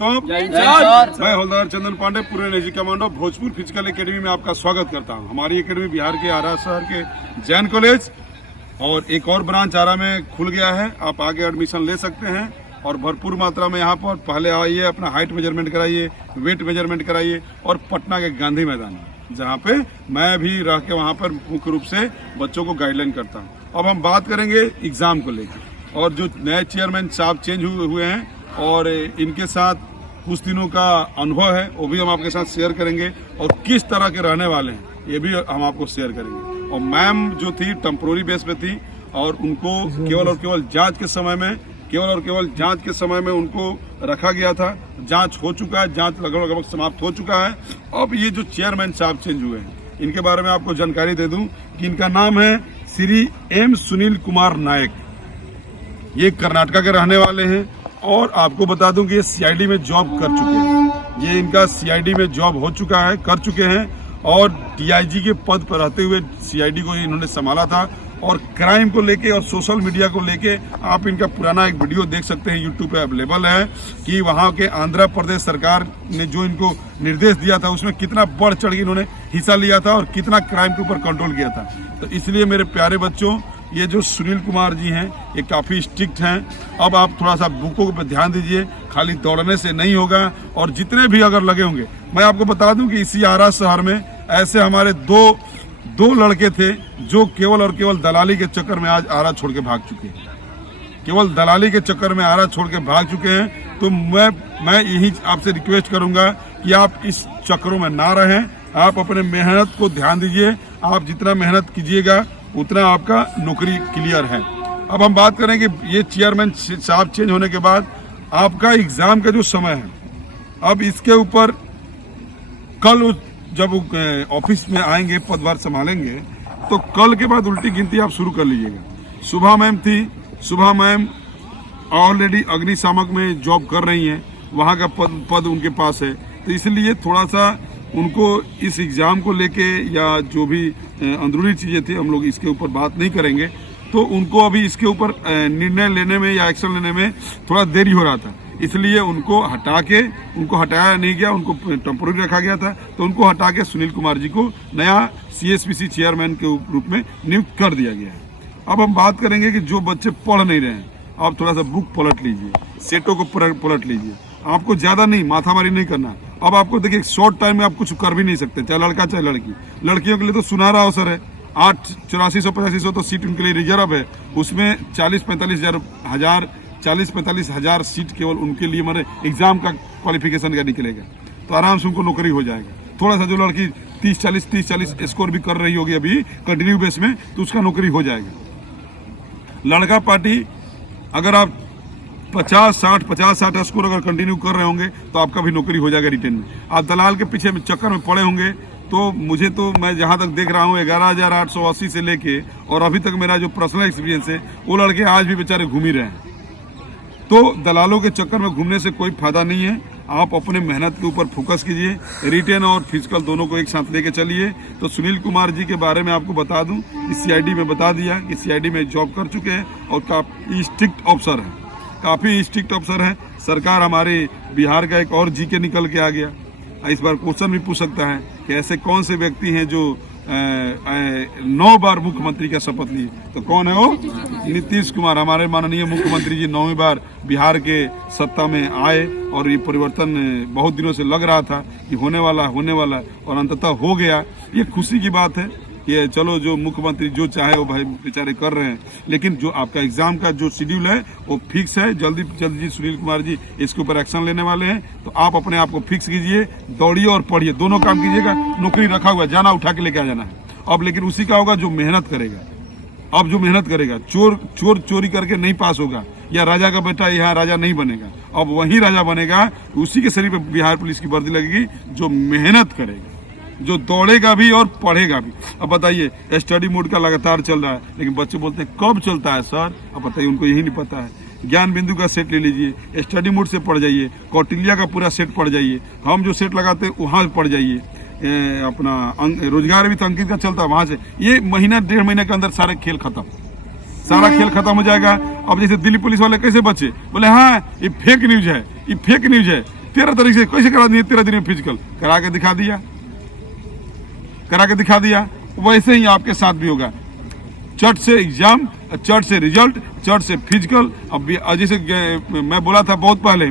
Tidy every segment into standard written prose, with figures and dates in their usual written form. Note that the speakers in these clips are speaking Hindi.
मैं हवलदार चंदन पांडे, पूरे energy commando Bhojpur physical academy में आपका स्वागत करता हूं। हमारी एकेडमी बिहार के आरा शहर के जैन कॉलेज और एक और ब्रांच आरा में खुल गया है। आप आगे एडमिशन ले सकते हैं और भरपूर मात्रा में यहाँ पर पहले आइए, अपना हाइट मेजरमेंट कराइए, वेट मेजरमेंट कराइए। और पटना के गांधी मैदान जहाँ पे मैं भी रह के वहाँ पर मुख्य रूप से बच्चों को गाइडलाइन करता हूँ। अब हम बात करेंगे एग्जाम को लेकर, और जो नए चेयरमैन साहब चेंज हुए हैं और इनके साथ कुछ दिनों का अनुभव है, वो भी हम आपके साथ शेयर करेंगे। और किस तरह के रहने वाले हैं ये भी हम आपको शेयर करेंगे। और मैम जो थी टेम्पोररी बेस पे थी और उनको केवल और केवल जांच के समय में उनको रखा गया था। जांच हो चुका है, जांच लगभग समाप्त हो चुका है। अब ये जो चेयरमैन साहब चेंज हुए हैं, इनके बारे में आपको जानकारी दे दूं कि इनका नाम है श्री एम सुनील कुमार नायक। ये कर्नाटका के रहने वाले हैं और आपको बता दूं कि ये सीआईडी में जॉब कर चुके हैं। ये इनका सीआईडी में जॉब हो चुका है, कर चुके हैं, और डीआईजी के पद पर रहते हुए सीआईडी को इन्होंने संभाला था। और क्राइम को लेके और सोशल मीडिया को लेके आप इनका पुराना एक वीडियो देख सकते हैं, यूट्यूब पे अवेलेबल है, कि वहाँ के आंध्र प्रदेश सरकार ने जो इनको निर्देश दिया था उसमें कितना बढ़ चढ़ के इन्होंने हिस्सा लिया था और कितना क्राइम के ऊपर कंट्रोल किया था। तो इसलिए मेरे प्यारे बच्चों, ये जो सुनील कुमार जी हैं ये काफ़ी स्ट्रिक्ट हैं। अब आप थोड़ा सा बुकों पर ध्यान दीजिए, खाली दौड़ने से नहीं होगा। और जितने भी अगर लगे होंगे, मैं आपको बता दूं कि इसी आरा शहर में ऐसे हमारे दो लड़के थे जो केवल और केवल दलाली के चक्कर में आज आरा छोड़ के भाग चुके हैं। केवल दलाली के चक्कर में आरा छोड़ के भाग चुके हैं। तो मैं यही आपसे रिक्वेस्ट करूंगा कि आप इस चक्करों में ना रहें, आप अपने मेहनत को ध्यान दीजिए। आप जितना मेहनत कीजिएगा उतना आपका नौकरी क्लियर है। अब हम बात करें कि ये चेयरमैन साहब चेंज होने के बाद आपका एग्जाम का जो समय है, अब इसके ऊपर कल जब ऑफिस में आएंगे, पदभार संभालेंगे, तो कल के बाद उल्टी गिनती आप शुरू कर लीजिएगा। सुबह मैम थी, सुबह मैम ऑलरेडी अग्निशामक में जॉब कर रही हैं, वहाँ का पद उनके पास है। तो इसलिए थोड़ा सा उनको इस एग्ज़ाम को लेके या जो भी अंदरूनी चीज़ें थी, हम लोग इसके ऊपर बात नहीं करेंगे। तो उनको अभी इसके ऊपर निर्णय लेने में या एक्शन लेने में थोड़ा देरी हो रहा था, इसलिए उनको हटाया नहीं गया, उनको टेम्पोररी रखा गया था। तो उनको हटा के सुनील कुमार जी को नया सीएसपीसी चेयरमैन के रूप में नियुक्त कर दिया गया है। अब हम बात करेंगे कि जो बच्चे पढ़ नहीं रहे हैं, आप थोड़ा सा बुक पलट लीजिए, सेटों को पलट लीजिए। आपको ज्यादा नहीं माथामारी नहीं करना। अब आपको देखिए, शॉर्ट टाइम में आप कुछ कर भी नहीं सकते, चाहे लड़का चाहे लड़की। लड़कियों के लिए तो सुनहरा अवसर है, 84,000-85,000 तो सीट उनके लिए रिजर्व है। उसमें 40-45 हजार सीट केवल उनके लिए मेरे एग्जाम का क्वालिफिकेशन का निकलेगा, तो आराम से उनको नौकरी हो जाएगा। थोड़ा सा जो लड़की 30-40 स्कोर भी कर रही होगी अभी कंटिन्यू बेस में, तो उसका नौकरी हो जाएगा। लड़का पार्टी अगर आप 50-60 स्कोर अगर कंटिन्यू कर रहे होंगे तो आपका भी नौकरी हो जाएगा रिटेन में। आप दलाल के पीछे चक्कर में पड़े होंगे तो मैं जहां तक देख रहा हूं 11,880 से लेके और अभी तक मेरा जो पर्सनल एक्सपीरियंस है, वो लड़के आज भी बेचारे घूम ही रहे हैं। तो दलालों के चक्कर में घूमने से कोई फायदा नहीं है। आप अपने मेहनत के ऊपर फोकस कीजिए, रिटेन और फिजिकल दोनों को एक साथ लेके चलिए। तो सुनील कुमार जी के बारे में आपको बता दूं कि सीआईडी में बता दिया कि सीआईडी में जॉब कर चुके हैं और काफी स्ट्रिक्ट अफसर है। सरकार हमारे बिहार का एक और जीके निकल के आ गया। इस बार क्वेश्चन भी पूछ सकता है कि ऐसे कौन से व्यक्ति हैं जो 9 बार मुख्यमंत्री का शपथ लिए, तो कौन है वो? नीतीश कुमार। हमारे माननीय मुख्यमंत्री जी 9वीं बार बिहार के सत्ता में आए और ये परिवर्तन बहुत दिनों से लग रहा था कि होने वाला और अंततः हो गया। ये खुशी की बात है कि चलो जो मुख्यमंत्री जो चाहे वो भाई बेचारे कर रहे हैं, लेकिन जो आपका एग्जाम का जो शेड्यूल है वो फिक्स है। जल्दी सुनील कुमार जी इसके ऊपर एक्शन लेने वाले हैं। तो आप अपने आप को फिक्स कीजिए, दौड़िए और पढ़िए, दोनों काम कीजिएगा। नौकरी रखा हुआ, जाना उठा के लेके आ जाना है अब, लेकिन उसी का होगा जो मेहनत करेगा। अब जो मेहनत करेगा, चोर चोरी करके नहीं पास होगा, या राजा का बेटा यहाँ राजा नहीं बनेगा, अब वही राजा बनेगा। उसी के शरीर पर बिहार पुलिस की वर्दी लगेगी जो मेहनत करेगा, जो दौड़ेगा भी और पढ़ेगा भी। अब बताइए, स्टडी मोड का लगातार चल रहा है, लेकिन बच्चे बोलते हैं कब चलता है सर? अब बताइए, उनको यही नहीं पता है। ज्ञान बिंदु का सेट ले लीजिए, स्टडी मोड से पढ़ जाइए, कौटिल्य का पूरा सेट पढ़ जाइए, हम जो सेट लगाते हैं वहाँ पढ़ जाइए। अपना रोजगार भी तो अंकित का चलता है, वहां से ये महीना 1.5 महीने के अंदर सारा खेल खत्म हो जाएगा। अब जैसे दिल्ली पुलिस वाले कैसे बचे, बोले हाँ ये फेक न्यूज है, 13 तारीख से कैसे करा दिए, 13 दिन में फिजिकल करा के दिखा दिया। वैसे ही आपके साथ भी होगा। चट से एग्जाम, चट से रिजल्ट, चट से फिजिकल। अब जैसे मैं बोला था बहुत पहले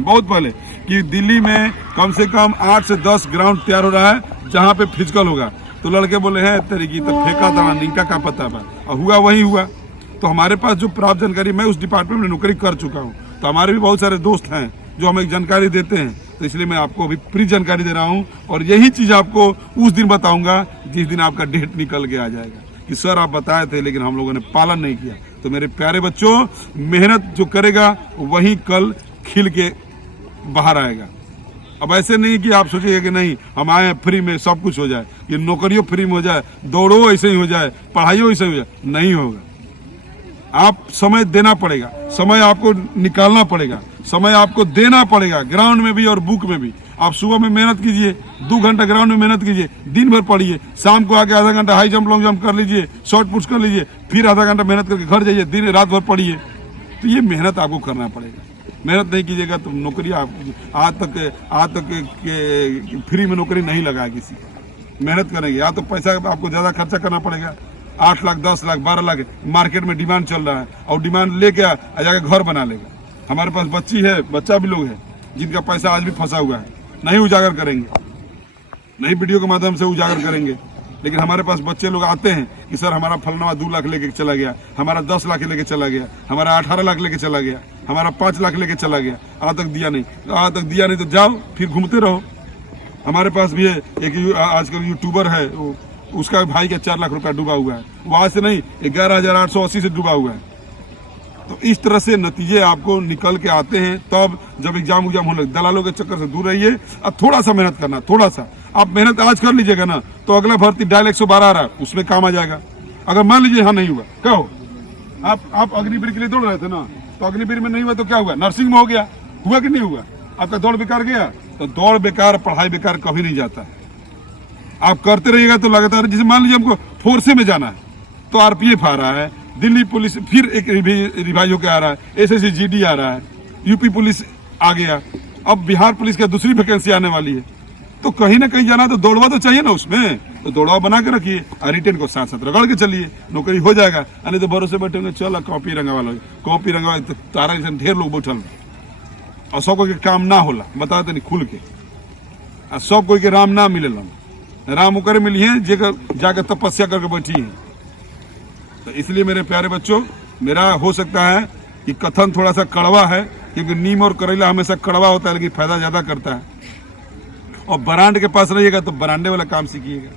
कि दिल्ली में कम से कम 8 से 10 ग्राउंड तैयार हो रहा है जहां पे फिजिकल होगा। तो लड़के बोले हैं तरीकी तो फेंका था निका का पता है, और हुआ वही हुआ। तो हमारे पास जो प्राप्त जानकारी, मैं उस डिपार्टमेंट में नौकरी कर चुका हूँ, तो हमारे भी बहुत सारे दोस्त हैं जो हमें जानकारी देते हैं। तो इसलिए मैं आपको अभी प्री जानकारी दे रहा हूँ, और यही चीज आपको उस दिन बताऊंगा जिस दिन आपका डेट निकल के आ जाएगा कि सर आप बताए थे लेकिन हम लोगों ने पालन नहीं किया। तो मेरे प्यारे बच्चों, मेहनत जो करेगा वही कल खिल के बाहर आएगा। अब ऐसे नहीं कि आप सोचिए कि नहीं हम आए फ्री में सब कुछ हो जाए, ये नौकरियों फ्री में हो जाए, दौड़ो ऐसे ही हो जाए, पढ़ाइयों ऐसे ही हो जाए, नहीं होगा। आप समय देना पड़ेगा, समय आपको निकालना पड़ेगा, समय आपको देना पड़ेगा, ग्राउंड में भी और बुक में भी। आप सुबह में मेहनत कीजिए, 2 घंटा ग्राउंड में मेहनत कीजिए, दिन भर पढ़िए, शाम को आके आधा घंटा हाई जंप लॉन्ग जंप कर लीजिए, शॉर्ट पुश कर लीजिए, फिर आधा घंटा मेहनत करके घर जाइए, दिन रात भर पढ़िए। तो ये मेहनत आपको करना पड़ेगा। मेहनत नहीं कीजिएगा तो नौकरी आप आज तक फ्री में नौकरी नहीं लगा है किसी। मेहनत करेंगे, या तो पैसा आपको ज्यादा खर्चा करना पड़ेगा, 8 लाख 10 लाख 12 लाख मार्केट में डिमांड चल रहा है, और डिमांड लेके जाके घर बना लेगा। हमारे पास बच्चा भी लोग हैं जिनका पैसा आज भी फंसा हुआ है, नहीं उजागर करेंगे, नहीं वीडियो के माध्यम से उजागर करेंगे, लेकिन हमारे पास बच्चे लोग आते हैं कि सर हमारा फलना 2 लाख लेके चला गया, हमारा 10 लाख लेके चला गया, हमारा 18 लाख लेके चला गया, हमारा 5 लाख लेके चला गया, आज तक दिया नहीं तो जाओ फिर घूमते रहो। हमारे पास भी है एक आजकल यूट्यूबर है, उसका भाई का 4 लाख रुपया डूबा हुआ है, वो आज से नहीं 11,880 से डूबा हुआ है। तो इस तरह से नतीजे आपको निकल के आते हैं। तब जब एग्जाम होने लगे, दलालों के चक्कर से दूर रहिए, अब थोड़ा सा मेहनत करना, थोड़ा सा आप मेहनत आज कर लीजिएगा ना, तो अगला भर्ती डायल 112 आ रहा है, उसमें काम आ जाएगा। अगर मान लीजिए हाँ नहीं हुआ, कहो आप अग्निवीर के लिए दौड़ रहे थे ना, तो अग्निवीर में नहीं हुआ तो क्या हुआ, नर्सिंग में हो गया, हुआ कि नहीं हुआ, आपका दौड़ बेकार गया। तो दौड़ बेकार, पढ़ाई बेकार कभी नहीं जाता है। आप करते रहिएगा तो लगातार, जैसे मान लीजिए हमको फोर्से में जाना है तो आरपीएफ आ रहा है, दिल्ली पुलिस फिर एक रिवाइज होकर आ रहा है, एसएससी जीडी आ रहा है, यूपी पुलिस आ गया, अब बिहार पुलिस का दूसरी वैकेंसी आने वाली है। तो कहीं ना कहीं जाना तो दौड़वा तो चाहिए ना उसमें, तो दौड़वा बना के रखिए और रिटेन को साथ साथ रगड़ के चलिए, नौकरी हो जाएगा। नहीं तो भरोसे बैठे होंगे चल कॉपी रंगवा तो तारा जैसे ढेर लोग बैठल और सब कोई के काम ना होला, बताते नहीं खुल के, और सब कोई के राम ना मिलेला, राम ओकरे मिली है जाकर तपस्या करके बैठी है। तो इसलिए मेरे प्यारे बच्चों, मेरा हो सकता है कि कथन थोड़ा सा कड़वा है, क्योंकि नीम और करेला हमेशा कड़वा होता है लेकिन फायदा ज्यादा करता है। और ब्रांड के पास रहिएगा तो ब्रांडे वाला काम सीखिएगा,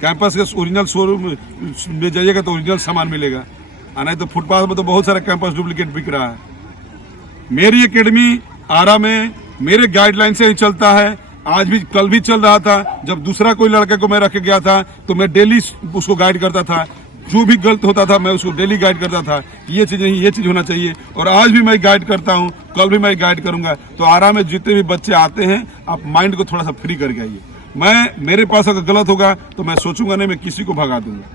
कैंपस के ओरिजिनल शोरूम में जाइएगा तो ओरिजिनल सामान मिलेगा, और नहीं तो फुटपाथ में तो बहुत सारा कैंपस डुप्लीकेट बिक रहा है। मेरी एकेडमी आरा में मेरे गाइडलाइन से ही चलता है, आज भी कल भी चल रहा था। जब दूसरा कोई लड़के को मैं रख के गया था तो मैं डेली उसको गाइड करता था, जो भी गलत होता था मैं उसको डेली गाइड करता था, ये चीज नहीं, ये चीज होना चाहिए। और आज भी मैं गाइड करता हूँ, कल भी मैं गाइड करूंगा। तो आरा में जितने भी बच्चे आते हैं, आप माइंड को थोड़ा सा फ्री करके आइए। मेरे पास अगर गलत होगा तो मैं सोचूंगा नहीं, मैं किसी को भगा दूंगा,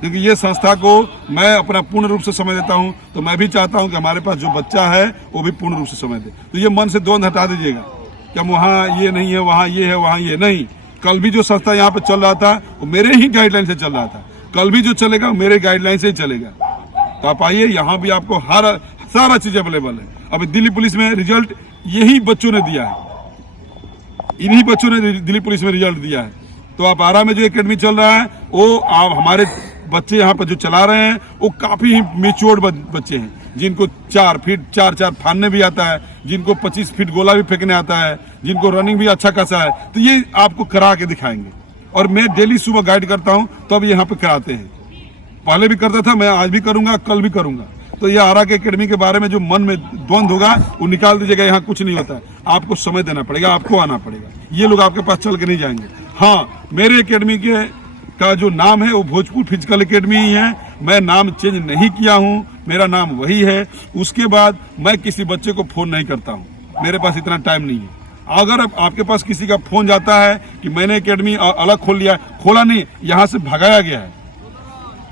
क्योंकि ये संस्था को मैं अपना पूर्ण रूप से समय देता हूँ। तो मैं भी चाहता हूँ कि हमारे पास जो बच्चा है वो भी पूर्ण रूप से समय दे। तो ये मन से द्वंद हटा दीजिएगा कि हम वहाँ ये नहीं है, वहाँ ये है, वहाँ ये नहीं। कल भी जो संस्था यहाँ पे चल रहा था वो मेरे ही गाइडलाइन से चल रहा था, कल भी जो चलेगा वो मेरे गाइडलाइन से ही चलेगा। तो आप आइए, यहाँ भी आपको हर सारा चीज अवेलेबल है। अभी दिल्ली पुलिस में रिजल्ट यही बच्चों ने दिया है, इन्हीं बच्चों ने दिल्ली पुलिस में रिजल्ट दिया है। तो आप आरा में जो एकेडमी चल रहा है, वो आप हमारे बच्चे यहाँ पर जो चला रहे हैं वो काफी ही मेच्योर्ड बच्चे हैं, जिनको 4 फीट 4 फानने भी आता है, जिनको 25 फीट गोला भी फेंकने आता है, जिनको रनिंग भी अच्छा खासा है। तो ये आपको करा के दिखाएंगे, और मैं डेली सुबह गाइड करता हूँ, तो अब यहाँ पे कराते हैं। पहले भी करता था, मैं आज भी करूंगा, कल भी करूंगा। तो ये आरा के एकेडमी के बारे में जो मन में द्वंद होगा वो निकाल दीजिएगा। यहाँ कुछ नहीं होता है, आपको समय देना पड़ेगा, आपको आना पड़ेगा। ये लोग आपके पास चल के नहीं जाएंगे। हाँ, मेरे एकेडमी का जो नाम है वो भोजपुर फिजिकल एकेडमी ही है, मैं नाम चेंज नहीं किया हूँ, मेरा नाम वही है। उसके बाद मैं किसी बच्चे को फोन नहीं करता हूँ, मेरे पास इतना टाइम नहीं है। अगर आपके पास किसी का फोन जाता है कि मैंने एकेडमी अलग खोल लिया, खोला नहीं, यहाँ से भगाया गया है,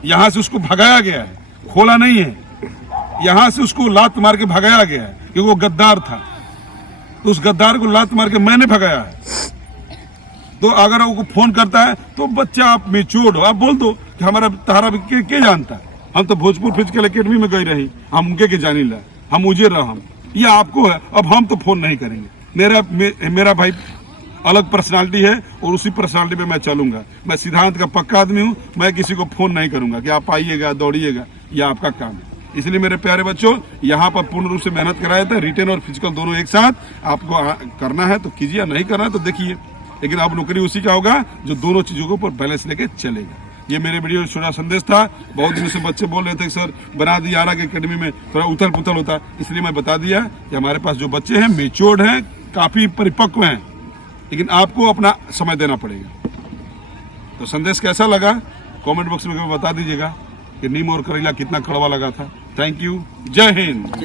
यहाँ से उसको भगाया गया है, खोला नहीं है, यहाँ से उसको लात मार के भगाया गया है, क्योंकि वो गद्दार था। तो उस गद्दार को लात मार के मैंने भगाया है। तो अगर वो फोन करता है तो बच्चा आप मेच्योर्ड हो, आप बोल दो कि हमारा तहारा के जानता है, हम तो भोजपुर फिजिकल एकेडमी में गई रही, हम उनके के जानी ला, हम उजे रहा, हम ये आपको है। अब हम तो फोन नहीं करेंगे। मेरा भाई अलग पर्सनालिटी है और उसी पर्सनालिटी पे मैं चलूंगा। मैं सिद्धांत का पक्का आदमी हूँ, मैं किसी को फोन नहीं करूंगा कि आप आइएगा दौड़िएगा, यह आपका काम है। इसलिए मेरे प्यारे बच्चों, यहाँ पर पूर्ण रूप से मेहनत कराया था, रिटेन और फिजिकल दोनों एक साथ। आपको करना है तो कीजिए, नहीं करना है तो देखिए, लेकिन अब नौकरी उसी का होगा जो दोनों चीजों को ऊपर बैलेंस लेके चलेगा। ये मेरे वीडियो छोटा संदेश था। बहुत दिनों से बच्चे बोल रहे थे कि सर बना दिया आरा की अकेडमी में थोड़ा उथल पुथल होता, इसलिए मैं बता दिया कि हमारे पास जो बच्चे हैं मेच्योर्ड हैं, काफी परिपक्व हैं, लेकिन आपको अपना समय देना पड़ेगा। तो संदेश कैसा लगा कमेंट बॉक्स में बता दीजिएगा कि नीम और करेला कितना कड़वा लगा था। थैंक यू, जय हिंद।